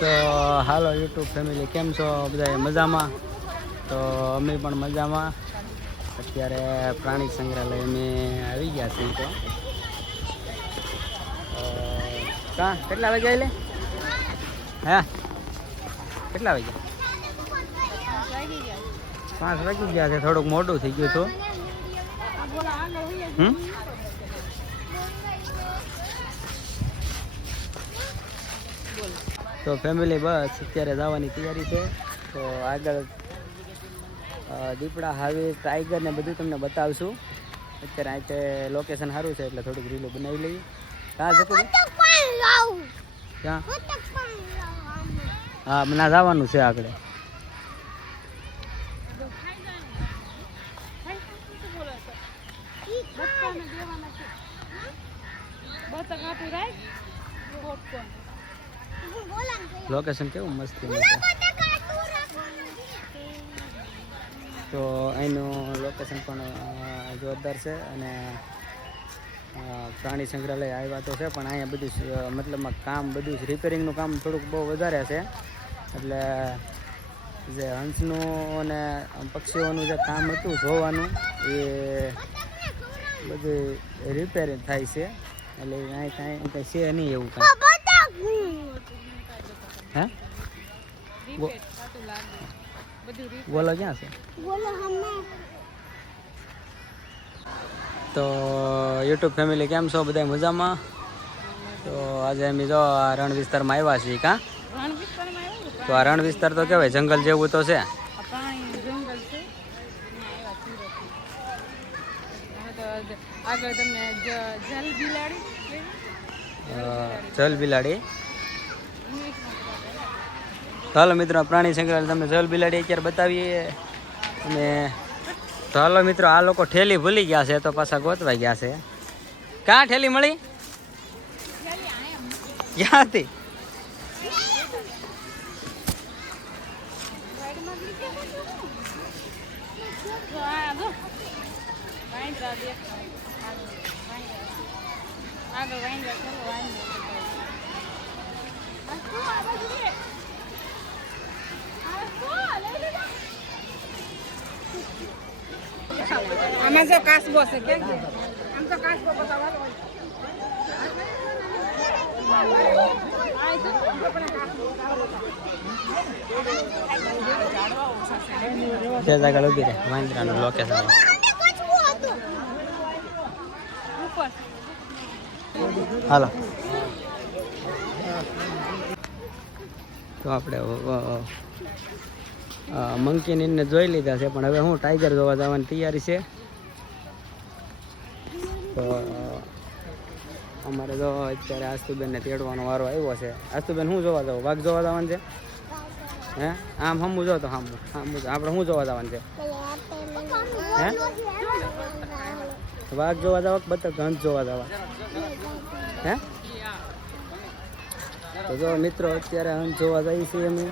તો હાલો YouTube family, કેમ છો બધા? મજામાં? તો અમે પણ મજામાં. અત્યારે પ્રાણી સંગ્રહાલય અમે આવી ગયા છીએ. તો કેટલા વાગ્યા એટલે હે કેટલા વાગ્યા? 5 વાગી ગયા છે. થોડુંક મોડું થઈ ગયું હતું. તો ફેમિલી બસ અત્યારે જવાની તૈયારી છે. તો આગળ દીપડા, હાવી, ટાઈગર ને બધું તમને બતાવશું. અત્યારે આજે લોકેશન સારું છે એટલે થોડીક રીલો બનાવી લઈએ. ક્યાં જતું? ક્યાં? હા, ના જવાનું છે આગળ. લોકેશન કેવું મસ્ત છે. તો અહીંનું લોકેશન પણ જોરદાર છે. અને પ્રાણી સંગ્રહાલય આવ્યા તો છે, પણ અહીંયા બધું મતલબમાં કામ બધું રિપેરિંગનું કામ થોડુંક બહુ વધારે છે. એટલે જે હંસનું અને પક્ષીઓનું જે કામ હતું જોવાનું, એ બધું રિપેરિંગ થાય છે. એટલે અહીં કાંઈ છે નહીં એવું કાંઈ. હે બોલો ક્યાં છે? તો યુટ્યુબ ફેમિલી, કેમ છો બધા? મજામાં? તો આજે અમે જો આ રણ વિસ્તારમાં આવ્યા છીએ. કાં તો આ રણ વિસ્તાર તો કહેવાય જંગલ જેવું તો છે. જલ બિલાડી. ચાલો મિત્રો, પ્રાણી સંગ્રહાલય તમને જલ બિલાડી અત્યારે બતાવીએ. અને ચાલો મિત્રો, આ લોકો ઠેલી ભૂલી ગયા છે તો પાછા ગોતવા ગયા છે. ક્યાં ઠેલી મળી? ક્યાં હતી? આમાં જો કાચબો છે કે આમ તો કાચબો બતાવવાનો હોય. આગળ ઉભી રહે. વાંદરાનું લોકેશન. હાલો, તો આપણે મંકીને જોઈ લીધા છે, પણ હવે હું ટાઈગર જોવા જવાની તૈયારી છે. તો અમારે જો અત્યારે આસ્તુબેનને તેડવાનો વારો આવ્યો છે. આસ્તુબેન, શું જોવા જાવ? વાઘ જોવા જવાનું છે? હે આમ હમું જો તો હમું આપણે શું જોવા જવાનું છે? હે વાઘ જોવા જવા? બતક હંસ જોવા જવા? હે તો જો મિત્રો, અત્યારે હંસ જોવા જઈએ છીએ અમે.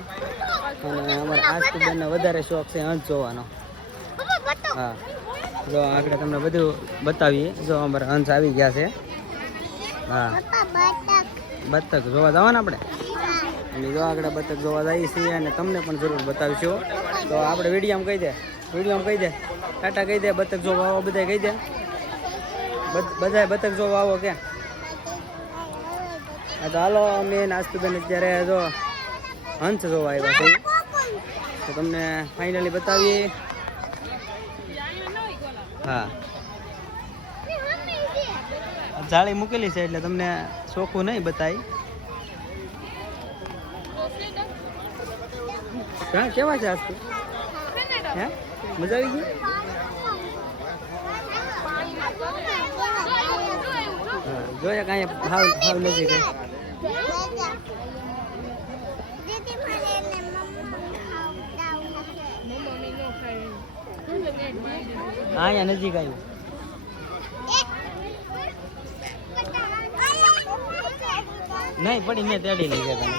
અને અમારા આસ્તુબેનને વધારે શોખ છે હંસ જોવાનો. હા, જો આગળ તમને બધું બતાવીએ. જો અમારા હંસ આવી ગયા છે. હા, બતક જોવા જવાના આપણે. અને જો આગળ બતક જોવા જઈએ છીએ અને તમને પણ જરૂર બતાવીશું. તો આપણે વિડીયોમાં કહી દે ટાટા કહી દે. બતક જોવા આવો બધા કહી દે. બધા બતક જોવા આવો ક્યાં? હા, તો હાલો, અમે આસ્તુબેન અત્યારે જો હંસ જોવા આવ્યા છે. તો તમને ફાઇનલી બતાવીએ. હા, જાળી મૂકેલી છે એટલે તમને ચોખ્ખું નહીં બતાવી. હા, કેવા છે આસ્તુ? હે મજા આવી ગઈ? હા, જોયા કાંઈ હાવ નજીક. અહીંયા નજીક આવ્યું. નહીં પડી, મેં તેડી લઈ ગયા.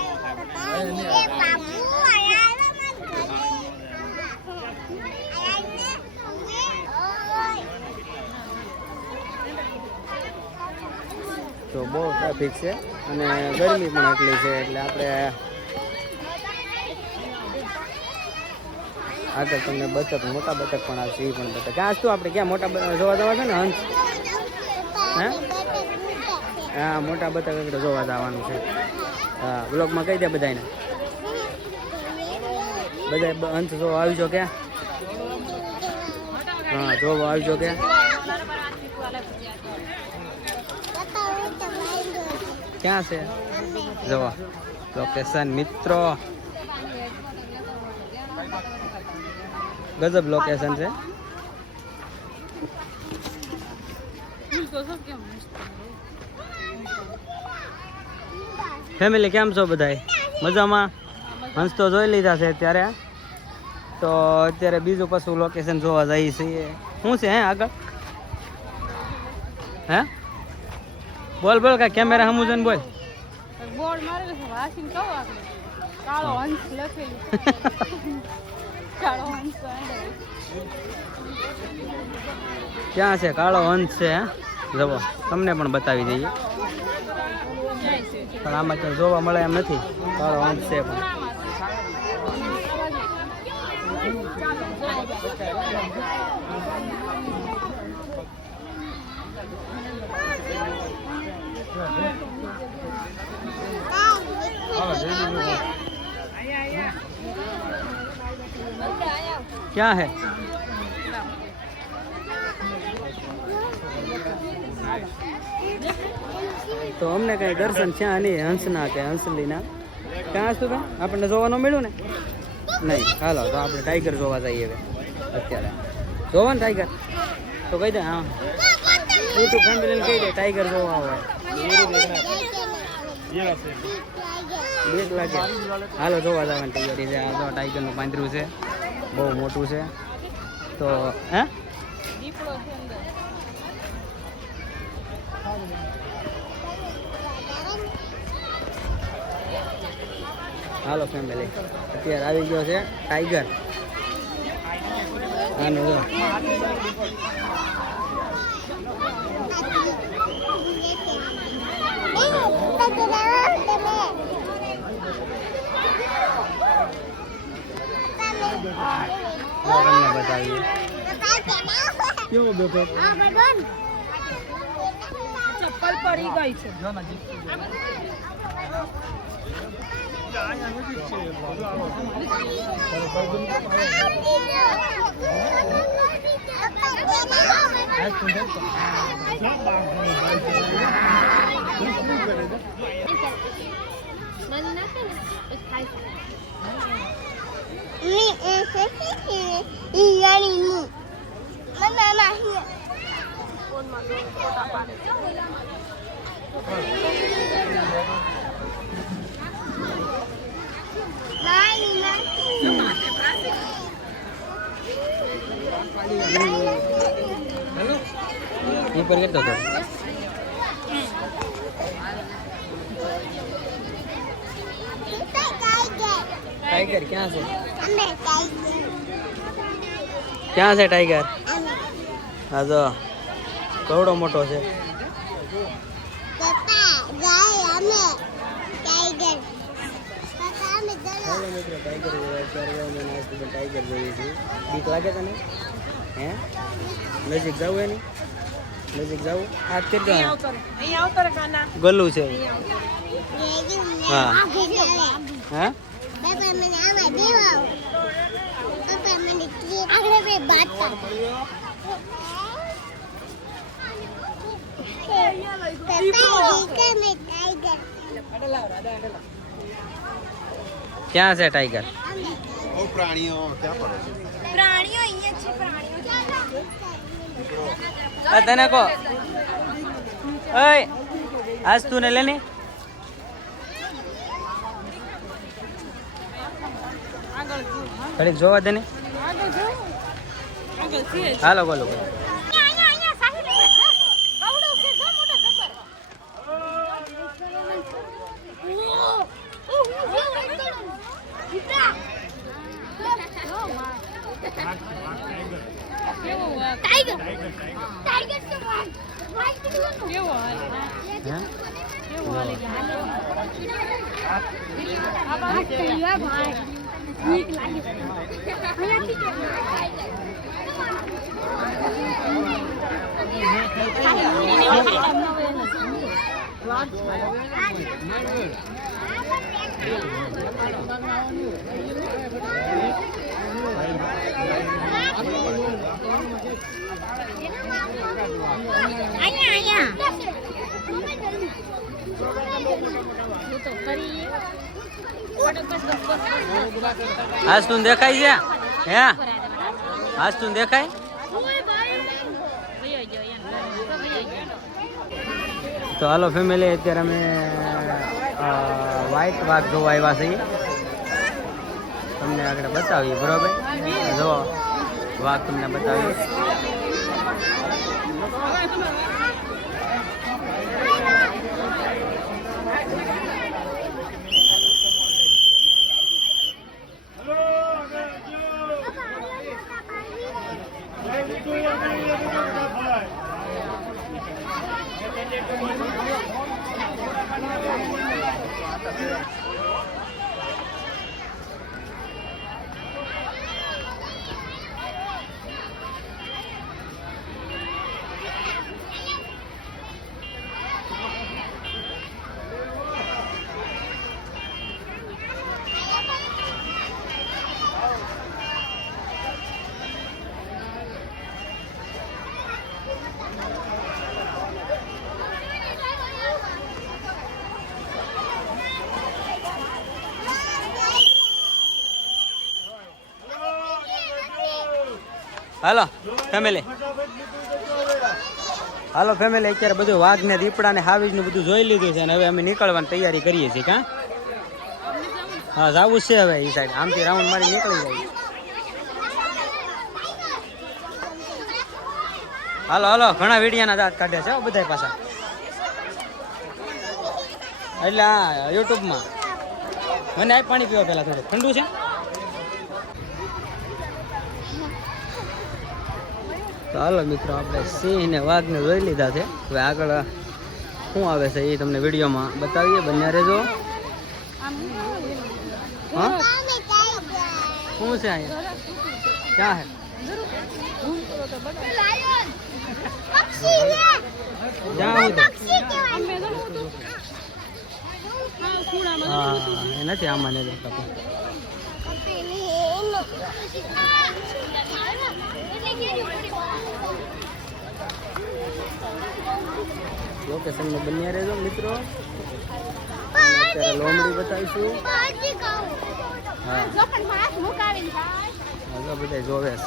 તો બહુ ટ્રાફિક છે અને ગરમી પણ એટલી છે એટલે આપણે આગળ તમને બતક મોટા બતક પણ આવશે એ પણ બતક આજ તો આપણે ક્યાં મોટા જોવા જવા છે ને હંસ હે હા મોટા બતક એટલે જોવા જવાનું છે હા બ્લોગમાં કહી દે બધાને બધા હંસ જોવા આવી જો ક્યાં હા જોવા આવી જો ક્યાં ક્યાં છે જોવા લોકેશન મિત્રો ગજબ લોકેશન છે ફેમિલી કેમ છો બધાય મજામાં હંસ તો જોઈ લીધા છે અત્યારે તો અત્યારે બીજું પાછું લોકેશન જોવા જઈએ છીએ શું છે હે આગળ હે બોલ બોલ કા કેમેરા હમું જન બોલ બોર્ડ મારેલું છે વાસીને કહો આપણે કાળો હંસ લખેલું કાળો હંસ તો અંદર ક્યાં છે કાળો હંસ છે હે જવો તમને પણ બતાવી દઈએ પણ આમાં ક્યાંય જોવા મળે એમ નથી કાળો હંસ છે પણ क्या है તો અમને કઈ દર્શન છે નહીં હંસના કે હંસલીના ક્યાં શું ભાઈ આપણને જોવાનું મળ્યું ને નહીં હાલો તો આપણે ટાઈગર જોવા જઈએ હવે અત્યારે જોવા ને ટાઈગર તો કહી દે હા યુટ્યુબ ફેમિલીને કહી દે ટાઈગર જોવા આવે બીક લાગે હાલો જોવા જવાની તૈયારી છે આ તો ટાઈગરનું પાંદરું છે બહુ મોટું છે તો હે દીપડો છે અંદર હાલો ફેમિલી અત્યારે આવી ગયો છે ટાઈગર આનું જો તમને બતાવીએ કેવો બેઠો ચપ્પલ પડી ગઈ છે એ પર કેટલો હતો ટાઈગર ક્યાં છે ક્યાં છે ટાઈગર હા જો કેવડો મોટો છે ટાઈગર જોઈએ છે બીક લાગે તને હે નજીક જવું એની નજીક જવું આ કેટલા ગલું છે હા હા ક્યાં છે ટાઈગર પ્રાણીઓ ક્યાં પ્રાણીઓ અહીંયા છે પ્રાણીઓ તને કહો ઓય આજ તું ને લેને ઘડીક જોવા દે ને હાલો બોલો બોલો હે કેવું હાલે આ વાત કર્યા ભાઈ ઠીક લાગે આજ તું દેખાય છે હે આજ તું દેખાય તો હાલો ફેમિલી અત્યારે અમે વ્હાઈટ વાઘ જોવા આવ્યા છીએ તમને આગળ બતાવીએ બરોબર જો વાઘ તમને બતાવીએ હાલો ફેમિલી અત્યારે બધું વાઘ ને દીપડા ને હાવીજ નું બધું જોઈ લીધું છે અને હવે અમે નીકળવાની તૈયારી કરીએ છીએ કા હા જવું છે હવે એ સાઈડ આમથી રાઉન્ડ મારી નીકળી જાય હાલો ઘણા વિડીયાના દાંત કાઢ્યા છે બધા પાછા એટલે હા યુટ્યુબમાં મને આ પાણી પીવા પેલા થોડું ઠંડુ છે તો હાલો મિત્રો આપણે સિંહ ને વાઘ ને જોઈ લીધા છે હવે આગળ શું આવે છે એ તમને વિડીયોમાં બતાવીએ બન્યા રહેજો હા શું છે અહીંયા ક્યાં હે ક્યાં હા એ નથી આમાં નહીં દેખાતું લોકેશનમાં બન્યા રહેજો મિત્રો અત્યારે લોમડી બતાવીશું હા બધા જોવે છે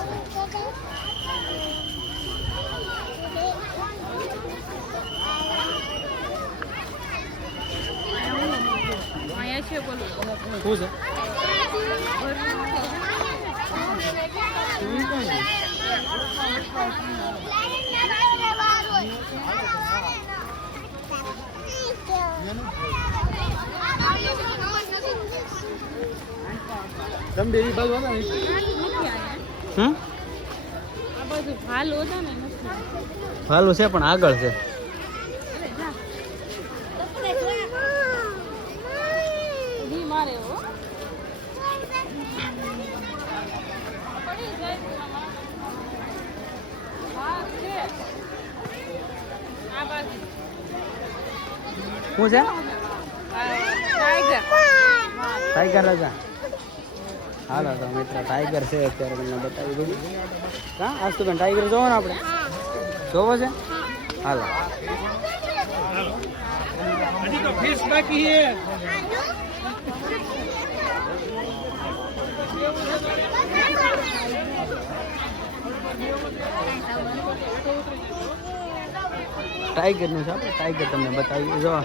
શું છે ભાલું છે પણ આગળ છે શું છે ટાઈગર રાજા હાલો તો મિત્ર ટાઈગર છે અત્યારે તમને બતાવી દીધું હા આજ તો બેન ટાઈગર જોવો ને આપણે જોવો છે હાલો ટાઈગર નું છે આપણે ટાઈગર તમને બતાવી જો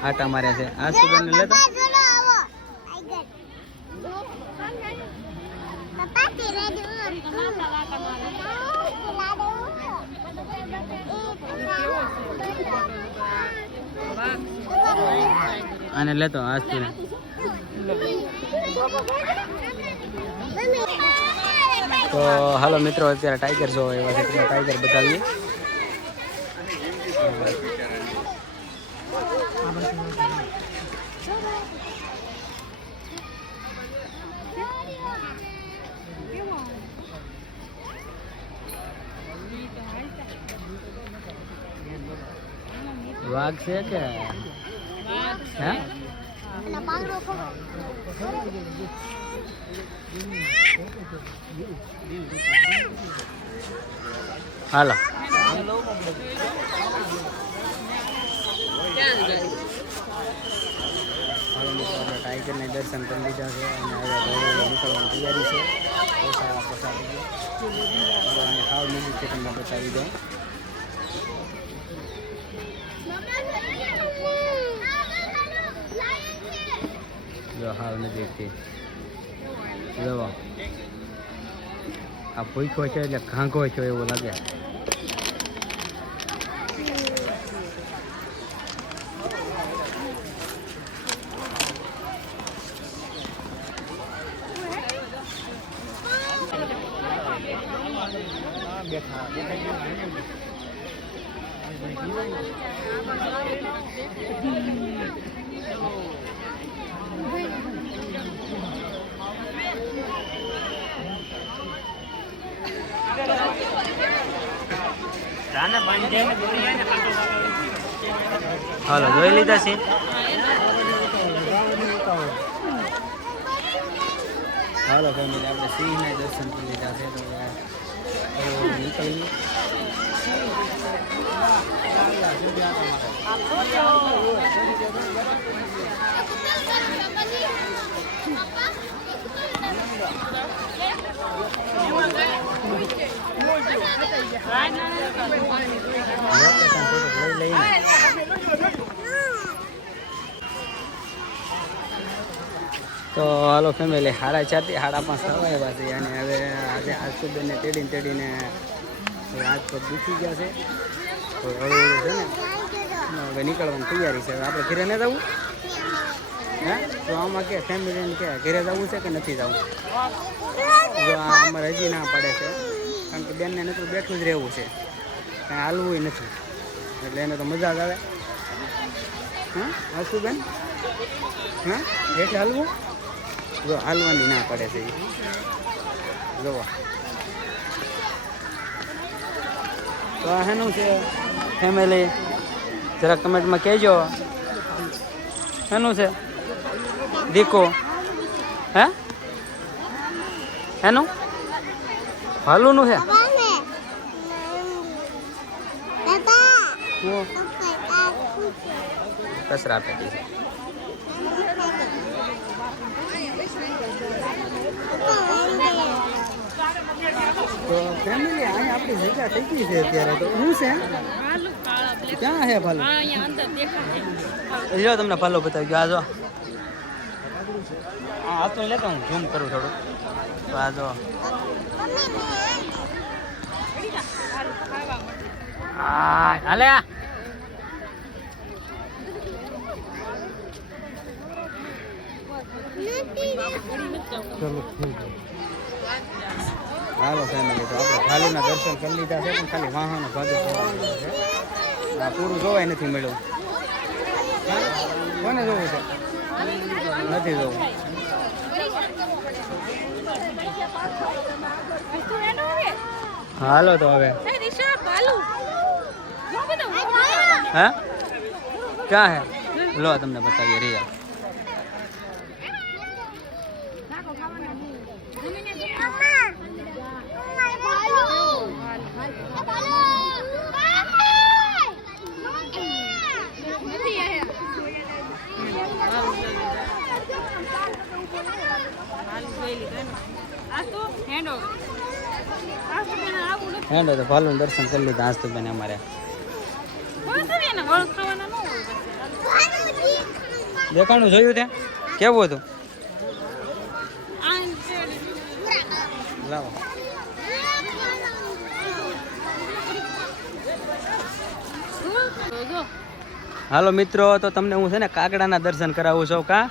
આટા મારે છે આ સુગંધ ને લેતો આને લેતો આજથી ને તો હાલો મિત્રો અત્યારે ટાઈગર જો એવા છે ટાઈગર બતાવીએ વાઘ છે કે હે હાલો ટાઈગરને દર્શન કરી લીધા છે અને હવે નીકળવાની તૈયારી છે પોસા પોસા અને હાવ નજીક છે તમને બતાવી દઉં જો હાવ નજીકથી જો આ ભૂખો છે એટલે ઘાંઘો છે એવું લાગે હાલો જોઈ લીધા છે હાલો ફેમિલી આપણે સિંહના દર્શન કરી લીધા છે તો નીકળી તો હાલો ફેમિલી 4:30 થી 5:30 થવા આવ્યા છે અને હવે આજે આશુબેનને તેડીને હાથ પગ દુખી ગયા છે તો હવે છે ને હવે નીકળવાની તૈયારી છે હવે આપણે ઘરે ન જવું હે તો આમાં કે ફેમિલીને કે ઘરે જવું છે કે નથી જવું જો આ અમારે હજી ના પડે છે કારણ કે બેનને નકરું બેઠું જ રહેવું છે કાંઈ હાલવું નથી એટલે એને તો મજા જ આવે હા આશુબેન હા એટલે હાલવું જો હાલવાની ના પડે છે જોવો તો આ શેનું છે ફેમિલી જરાક કમેન્ટમાં કહેજો શેનું છે દીકો હે એનું હાલુનું છે કચરા પેટી છે તો ફેમિલી અહીંયા આપણી જગ્યા થઈ ગઈ છે અત્યારે તો શું છે ક્યાં છે ભાલો જો તમને ભાલો બતાવી ગયો આ જો આ તો લેતા હું ઝૂમ કરું થોડું તો આ જો હાલે હાલો ફેમિલી તો આપણે ભાલુના દર્શન કરી લીધા છે પણ ખાલી વાહનો ભાગે છે આ પૂરું જોવાય નથી મળ્યું કોને જોવું છે નથી જોવું હાલો તો હવે હા ક્યાં હે લો તમને બતાવીએ રિયા હેન્ડો તો ભાલું દર્શન કરી લીધા આજ તો બેને અમારે દેખાણું જોયું ત્યાં કેવું હતું લાવો હાલો મિત્રો તો તમને હું છે ને કાગડાના દર્શન કરાવું છું કા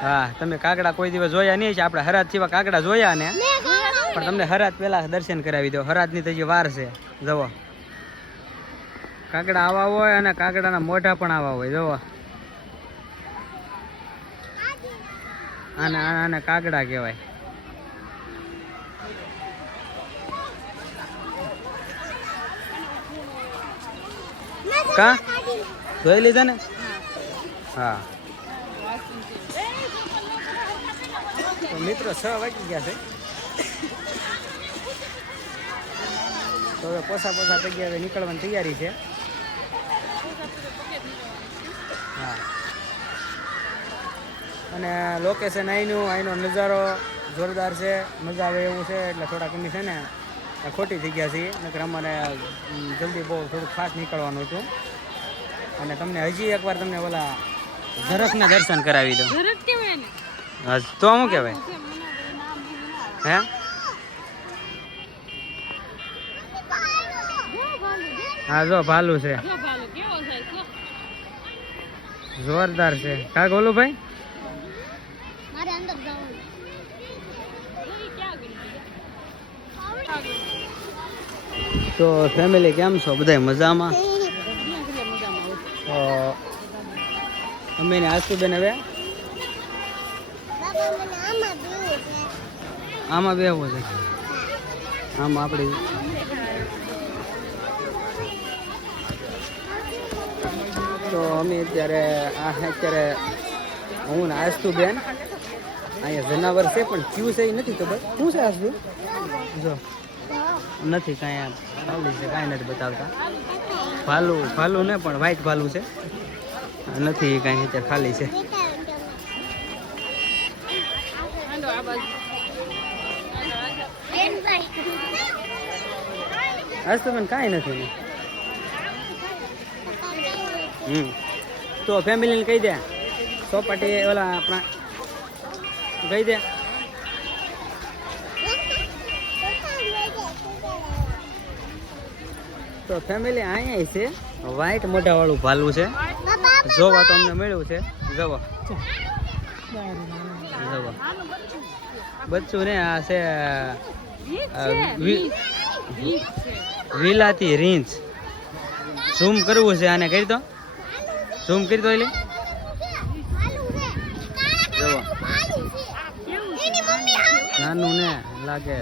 હા તમે કાગડા કોઈ દિવસ જોયા નહીં છે આપણે હરાજ જેવા કાગડા જોયા ને પણ તમને હરાજ પેલા દર્શન કરાવી દો હરાજ ની તો હજી વાર છે જવો કાગડા આવા હોય અને કાગડાના મોઢા પણ આવા હોય જોવો આને કાગડા કહેવાય. કા જોઈ લીધા ને? હા તો મિત્રો 6 વાગી ગયા છે તો હવે પોસા થઈ ગયા, હવે નીકળવાની તૈયારી છે. હા અને લોકેશન અહીંનો નજારો જોરદાર છે, મજા આવે એવું છે. એટલે થોડાક અમે છે ને ખોટી થઈ ગયા છીએ, નકર અમારે જલ્દી બહુ થોડુંક ફાસ્ટ નીકળવાનું હતું. અને તમને હજી એકવાર તમને ઓલા ઝરખના દર્શન કરાવી દઉં. હા તો શું કહેવાય હે? હા જો ભાલું છે, જોરદાર છે. કા ગોલું ભાઈ તો ફેમિલી કેમ છો બધા? મજામાં? તો અમે ને આશુબેન હવે આમાં બેહવું છે, આમાં આપણે તો અમે અત્યારે હું ને આશુબેન અહીંયા જનાવર છે પણ ક્યુ છે એ નથી ખબર શું છે. આશુ જો નથી કાંઈ ખાલી છે, કાંઈ નથી બતાવતા. ભાલું ને પણ વ્હાઈટ ભાલું છે, નથી કાંઈ અત્યારે ખાલી છે. આજ તો મને કાંઈ નથી. તો ફેમિલીને કહી દે ચોપાટી ઓલા આપણા કહી દે. તો ફેમિલી અહીંયા છે વ્હાઈટ મોઢા વાળું ભાલું છે, જોવા તો અમને મળ્યું છે. જવો બચ્ચું ને આ છે વિલાતી રીંછ. ઝૂમ કરવું છે આને, કરી દો ઝૂમ કરી દો. એટલે જવો નાનું ને લાગે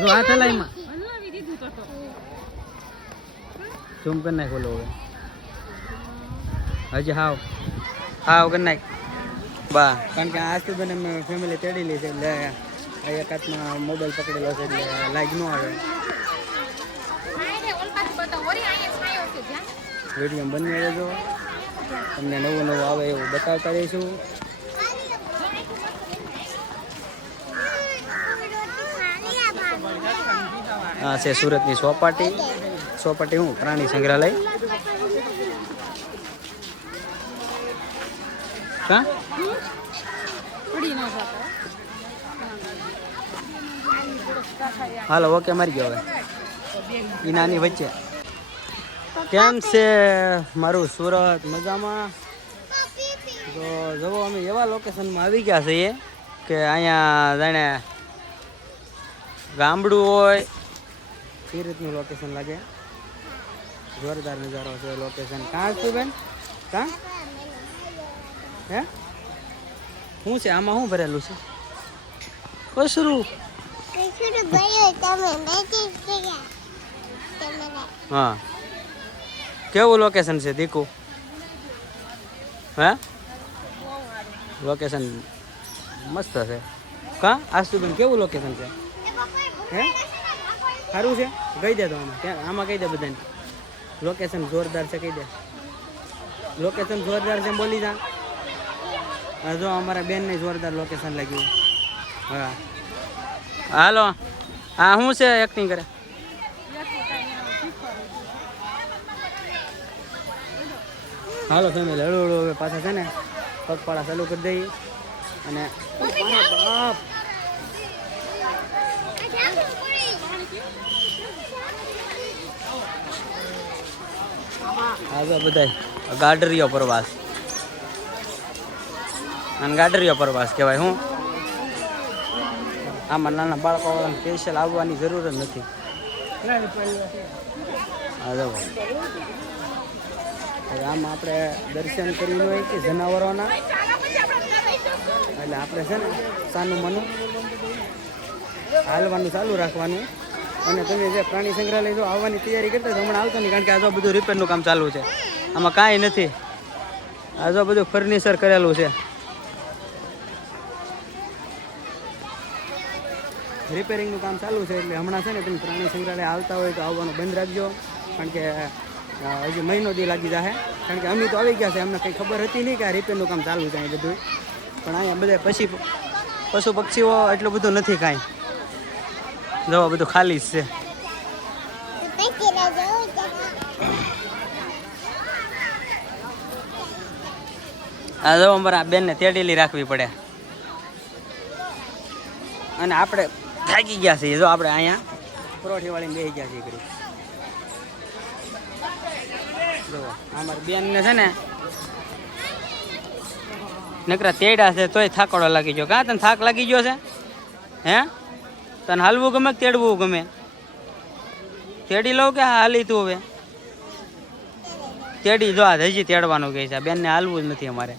જો હાથ હલાઈમાં ઝૂમ કરી નાખ. બોલો હવે હજી હાવ કરી નાખ બા, કારણ કે આજ તો બને મેં ફેમિલી તેડી લી છે એટલે એક હાથમાં મોબાઈલ પકડેલો છે એટલે લાઈક ન આવે. વિડીયો બની રહેજો, તમને નવું આવે એવું બતાવતા રહીશું. આ છે સુરતની ચોપાટી હું પ્રાણી સંગ્રહાલય. કા હાલો ઓકે મારી ગયો હવે ઈ નાની વચ્ચે. કેમ છે મારું સુરત? મજામાં? તો જવો અમે એવા લોકેશનમાં આવી ગયા છીએ કે અહીંયા જાણે ગામડું હોય એ રીતનું લોકેશન લાગે. જોરદાર નજારો છે લોકેશન. કાં છું બેન? કાં હે શું છે આમાં? શું ભરેલું છે? કસરું. હા કેવું લોકેશન છે દીકુ? હે લોકેશન મસ્ત છે. કા આશુબેન કેવું લોકેશન છે? હે સારું છે? કહી દે તો આમાં કહી દે બધાને લોકેશન જોરદાર છે. કહી દે લોકેશન જોરદાર છે બોલી જા. હા જો અમારા બેન ને જોરદાર લોકેશન લાગ્યું. હા હાલો હા શું છે એક્ટિંગ કરે? હાલો ફેમિલી હળુ હળુ હવે પાછા છે ને પગપાળા ચાલુ કરી દઈએ. અને બાપ હા બધા ગાડરીઓ પ્રવાસ અને ગાડરીઓ પ્રવાસ કહેવાય. હું આમાં નાના બાળકો સ્પેશિયલ આવવાની જરૂર જ નથી. હા જવો હવે આમ આપણે દર્શન કરીને હોય કે જનાવરોના એટલે આપણે છે ને સાનું મનું હાલવાનું ચાલુ રાખવાનું અને તમે જે પ્રાણી સંગ્રહાલય જો આવવાની તૈયારી કરતા તો હમણાં આવતો નહીં કારણ કે આ જો બધું રિપેરનું કામ ચાલુ છે આમાં કાંઈ નથી આ જો બધું ફર્નિચર કરેલું છે રિપેરિંગનું કામ ચાલુ છે એટલે હમણાં છે ને તમે પ્રાણી સંગ્રહાલય આવતા હોય તો આવવાનું બંધ રાખજો કારણ કે હજી મહિનો દી લાગી જશે કારણ કે અમે તો આવી ગયા છે અમને કંઈ ખબર હતી નહીં કે આ રિપેરનું કામ ચાલુ છે અહીં બધું પણ અહીંયા બધા પશુ પક્ષીઓ એટલું બધું નથી કાંઈ જો બધું ખાલી જ છે આ જો અમારા બેનને તેડેલી રાખવી પડે અને આપણે થાકી ગયા છીએ જો આપણે અહીંયા પરોઠી વાળીને બેસી ગયા છીએ કરી જો અમારી બેનને છે ને નકરા તેડા છે તોય થાકડો લાગી ગયો કાં તને થાક લાગી ગયો છે હે તને હાલવું ગમે કે તેડવું ગમે તેડી લઉં કે હાલી તું હવે તેડી જો આ હજી તેડવાનું કહે છે બેનને હાલવું જ નથી અમારે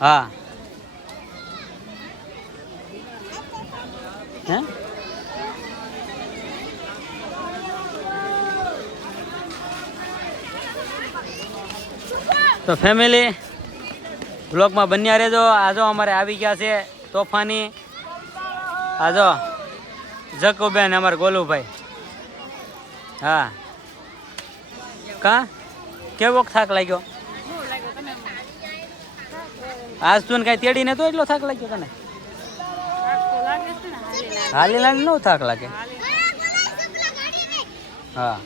હા હે તો ફેમિલી બ્લોગમાં બન્યા રહેજો આજો અમારે આવી ગયા છે તોફાની આજો જકુબેન અમારા ગોલુભાઈ હા કા કેવો થાક લાગ્યો આજ તું કઈ તેડી ને તો એટલો થાક લાગ્યો તને હાલી લાલી નો થાક લાગે હા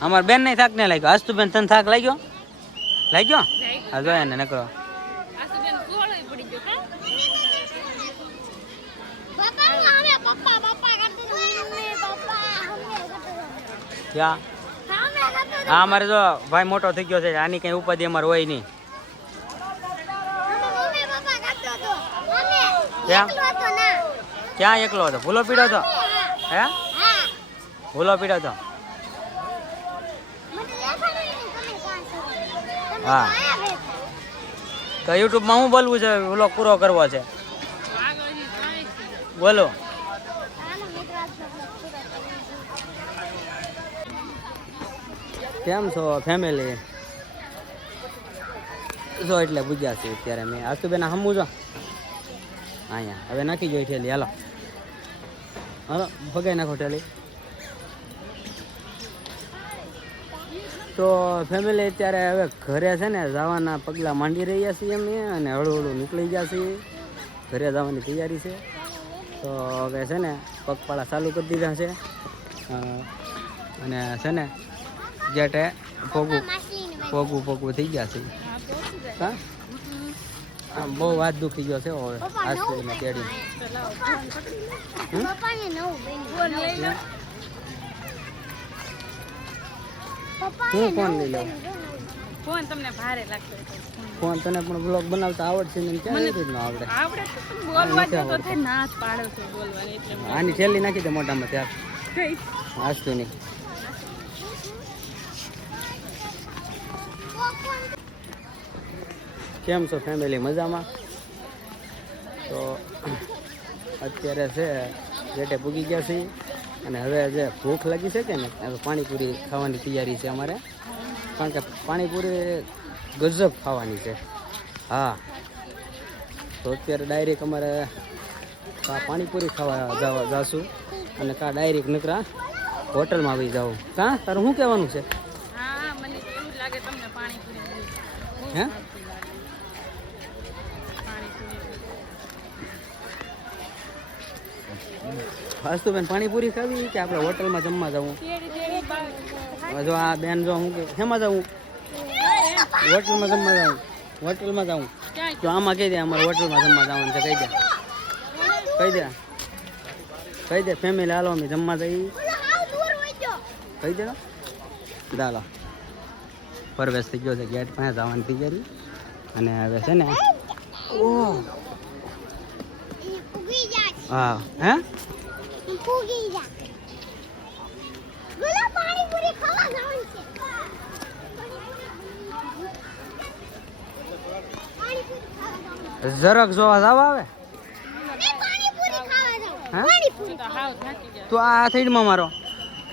અમાર બેન ને થાક ને લાગ્યો આજ તું બેન તને થાક લાગ્યો હા જો એને નકરો ક્યાં હા અમારે જો ભાઈ મોટો થઈ ગયો છે આની કઈ ઉપાધિ અમારે હોય નહીં ક્યાં એકલો હતો ભૂલો પીડ્યો હતો હે ભૂલો પીડ્યો હતો હા તો યુટ્યુબમાં શું બોલવું છે વ્લોગ પૂરો કરવો છે બોલો કેમ છો ફેમિલી જો એટલે પૂજ્યા છે અત્યારે મેં આજ તો બેન હમું જો અહીંયા હવે નાખી જોઈ ઠેલી હાલો હાલો ભગાઈ નાખો ઠેલી તો ફેમિલી અત્યારે હવે ઘરે છે ને જવાના પગલાં માંડી રહ્યા છીએ અમે અને હળવું નીકળી ગયા છીએ ઘરે જવાની તૈયારી છે તો હવે છે ને પગપાળા ચાલુ કરી દીધા છે અને છે ને જેટે પોગવું થઈ ગયા છે હા આમ બહુ વાત દુખી ગયો છે હવે આજ સુધીમાં તેડી હું ફોન લઈ લઉં ફોન તમને ભારે લાગતો ફોન તને પણ બ્લોગ બનાવતા આવડશે ને ક્યાં રીતનો આવડે આવડે બોલવા તો થાય ના જ પાડો છો બોલવાની એટલે આની થેલી નાખી દે મોટામાં ત્યાં આજ નહીં કેમ છો ફેમિલી મજામાં તો અત્યારે છે જેટે પૂગી ગયા છીએ અને હવે જે ભૂખ લાગી છે કે ને હવે પાણીપુરી ખાવાની તૈયારી છે અમારે કારણ કે પાણીપુરી ગજબ ખાવાની છે હા તો અત્યારે ડાયરેક્ટ અમારે પાણીપુરી ખાવા જાશું અને કા ડાયરેક્ટ નકરા હોટલમાં આવી જાઉં કાં તારું શું કહેવાનું છે હા મને એવું લાગે તમને પાણીપુરી હે ખાસ તો બેન પાણીપુરી ખાવી કે આપણે હોટલમાં જમવા જવું જો આ બેન જો હું કે શેમાં જવું હોટલમાં જમવા જવું હોટલમાં જવું તો આમાં કહી દે અમારે હોટલમાં જમવા જવાનું છે કહી દે ફેમિલી હાલો અમે જમવા જઈએ કહી દે ચાલો પ્રવેશ થઈ ગયો છે ગેટ પાસે જવાની તૈયારી અને હવે છે ને હા હે જરાક જોવા જવા આવે હા તો હાવ થાકી જાય તો આ સાઈડમાં મારો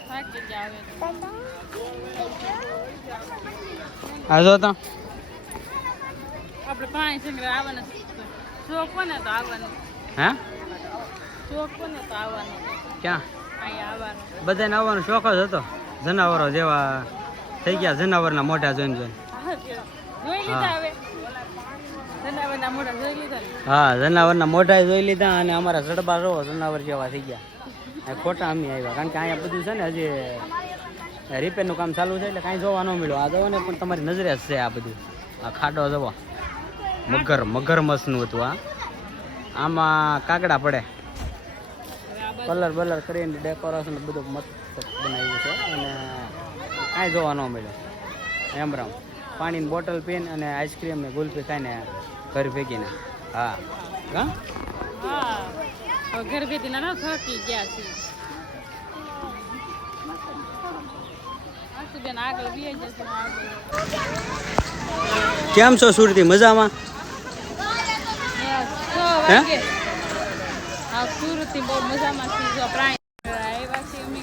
થાકી જાય હવે આ જો તો આપણે પાણી સંગ્રહ આવવાના ચોક કોને તો આવવાનું હે ચોક કોને તો આવવાનું ક્યાં અહીંયા આવવાનું બધાને આવવાનો શોખ જ હતો જનાવરો જેવા થઈ ગયા જનાવરના મોઢા જોઈને જોઈને જોઈ લીધા હવે જનાવરના મોઢા જોઈ લીધા ને હા જનાવરના મોઢા જોઈ લીધા અને અમારા સડબા રહો જનાવર જેવા થઈ ગયા ખોટા અમે આવ્યા કારણ કે અહીંયા બધું છે ને હજી રિપેરનું કામ ચાલુ છે એટલે કાંઈ જોવા ન મળ્યું આ જવો ને પણ તમારી નજરે જ છે આ બધું આ ખાડો જવો મગર મસ્તનું હતું આ આમાં કાકડા પડે કલર બલર કરીને ડેકોરેશન બધું મસ્ત બનાવ્યું છે અને કાંઈ જોવા ન મળ્યું એમ રામ પાણીની બોટલ પીને અને આઈસ્ક્રીમ ને ગુલ્ફી ખાઈને ઘર ભેગીને હા હા હા ઘર ભેટી ના થાકી ગયા છે બેન આગળ બી જશે કેમ છો સુરતી મજામાં હે હા સુરતી બહુ મજામાં છે જો પ્રાણી આવ્યા છે અમે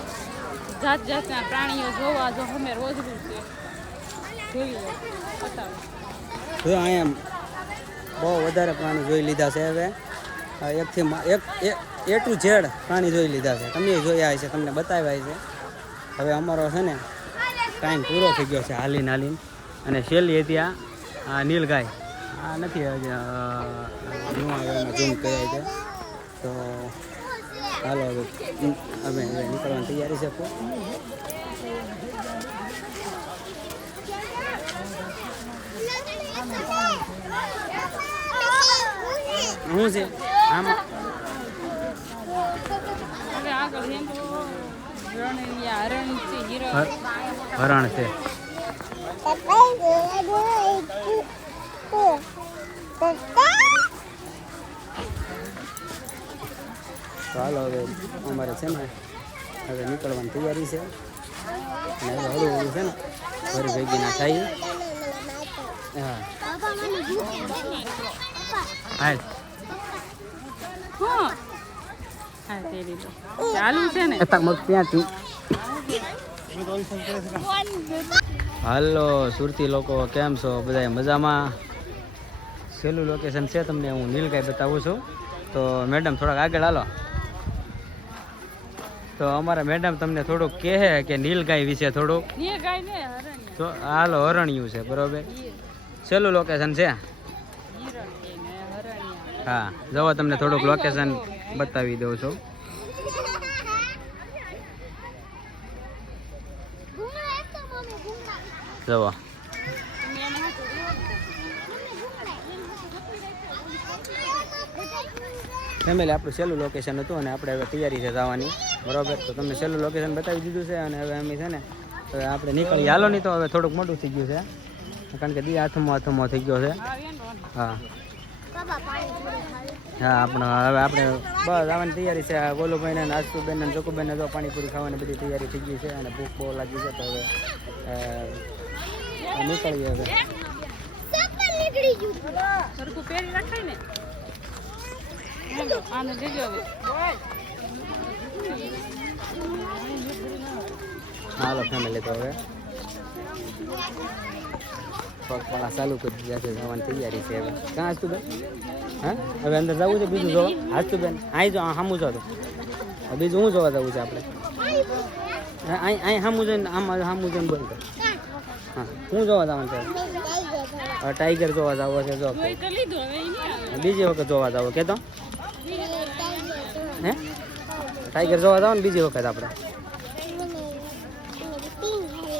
જાત જાતના પ્રાણીઓ જોવા જો અમે રોજ છે જોઈએ બતાવો જો અહીંયા બહુ વધારે પ્રાણી જોઈ લીધા છે હવે એકથી એ ટુ ઝેડ પ્રાણી જોઈ લીધા છે તમે જોયા છે તમને બતાવ્યા છે હવે અમારો છે ને ટાઈમ પૂરો થઈ ગયો છે હાલીને અને છેલ્લી હતી આ નીલગાય આ નથી ઝૂમ કરાય છે તો હાલો હવે અમે નીકળવાની તૈયારી છે શું છે આમાં હવે આગળ એમ તો હરણ છે હીરો હરણ છે તો હાલો હવે અમારે છે ને હવે નીકળવાની તૈયારી છે અને હવે હળવું હળવું છે ને ઘર ભેગી ના થાય હા હાલ હા હા તે રીતે ચાલુ છે ને ત્યાંથી હાલો સુરતી લોકો કેમ છો બધા મજામાં છેલ્લું લોકેશન છે તમને હું નીલગાય બતાવું છું તો મેડમ થોડાક આગળ હાલો તો અમારા મેડમ તમને થોડુંક કહે કે નીલગાય વિશે થોડુંક નીલ ગાય ને હરણ તો હાલો હરણ્યું છે બરોબર છેલ્લું લોકેશન છે હિરણ ને હરણિયા હા જવો તમને થોડુંક લોકેશન બતાવી દઉં છું જવો ફેમિલી આપણું છેલ્લું લોકેશન હતું અને આપણે હવે તૈયારી છે જવાની બરોબર તો તમને છેલ્લું લોકેશન બતાવી દીધું છે અને હવે અમે છે ને હવે આપણે નીકળી હાલો નહીં તો હવે થોડુંક મોટું થઈ ગયું છે કારણ કે દી હાથમાં થઈ ગયો છે હા હા આપણે હવે આપણે બસ આવવાની તૈયારી છે આ ગોલુભાઈને આશુબેન ને જોકુબેન ને જો પાણીપુરી ખાવાની બધી તૈયારી થઈ ગઈ છે અને ભૂખ બહુ લાગી છે તો હવે નીકળીએ હવે સરખું પહેરી રાખાય ને આને દેજો હવે હાલો ફેમિલી તો હવે પગપાળા ચાલુ કરી દીધા છે જવાની તૈયારી છે હવે ક્યાં આશુબેન હા હવે અંદર જવું છે બીજું જોવા આશુબેન અહીં જો સામું જો તો બીજું શું જોવા જવું છે આપણે અહીં સામું જોઈને આમાં સામું જોઈને બોલ હા શું જોવા જવાનું છે ટાઈગર જોવા જવો છે જો જોઈ તો લીધું હવે ઈ નહીં આવે બીજી વખત જોવા જાવ કે તો હે ટાઈગર જોવા જાવ ને બીજી વખત આપણે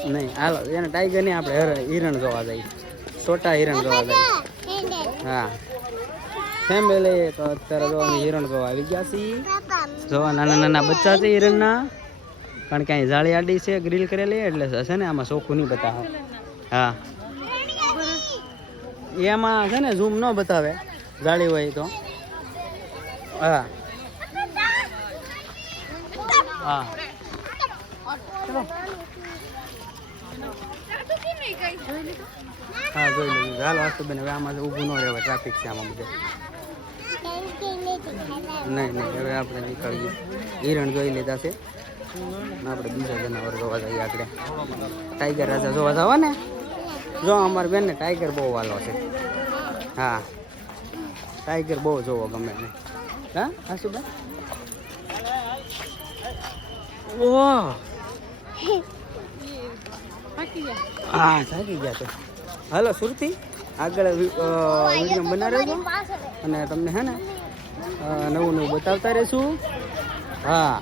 નહીં હાલો એને ટાઈગર નહીં આપણે હિરણ જોવા જઈએ છોટા હિરણ જોવા જઈએ હા ફેમિલી તો અત્યારે જો અમે હિરણ જોવા આવી ગયા છીએ જોવા નાના નાના બચ્ચા છે હિરણના કારણ કે અહીં જાળી આડી છે ગ્રીલ કરેલી એટલે હશે ને આમાં ચોખ્ખું નહીં બતાવે હા એમાં છે ને ઝૂમ ન બતાવે જાળી હોય તો હા હા હા જોઈ લીધું. હાલો આશુબેન હવે આમાં ઊભું ન રહેવાય, ટ્રાફિક છે આમાં બધે. નહીં હવે આપણે નીકળીએ. હિરણ જોઈ લીધા છે, આપણે બીજા જનાવર જોવા જઈએ આગળ. ટાઈગર રાજા જોવા જવા ને. જો અમારી બેન ને ટાઈગર બહુ વાલો છે. હા ટાઈગર બહુ જોવો ગમે ને. હા આશુબેન ઓહ હા થાકી ગયા તો. હાલો સુરતી આગળ વિડીયો બનાવી રહેજો અને તમને હે ને નવું બતાવતા રહીશું. હા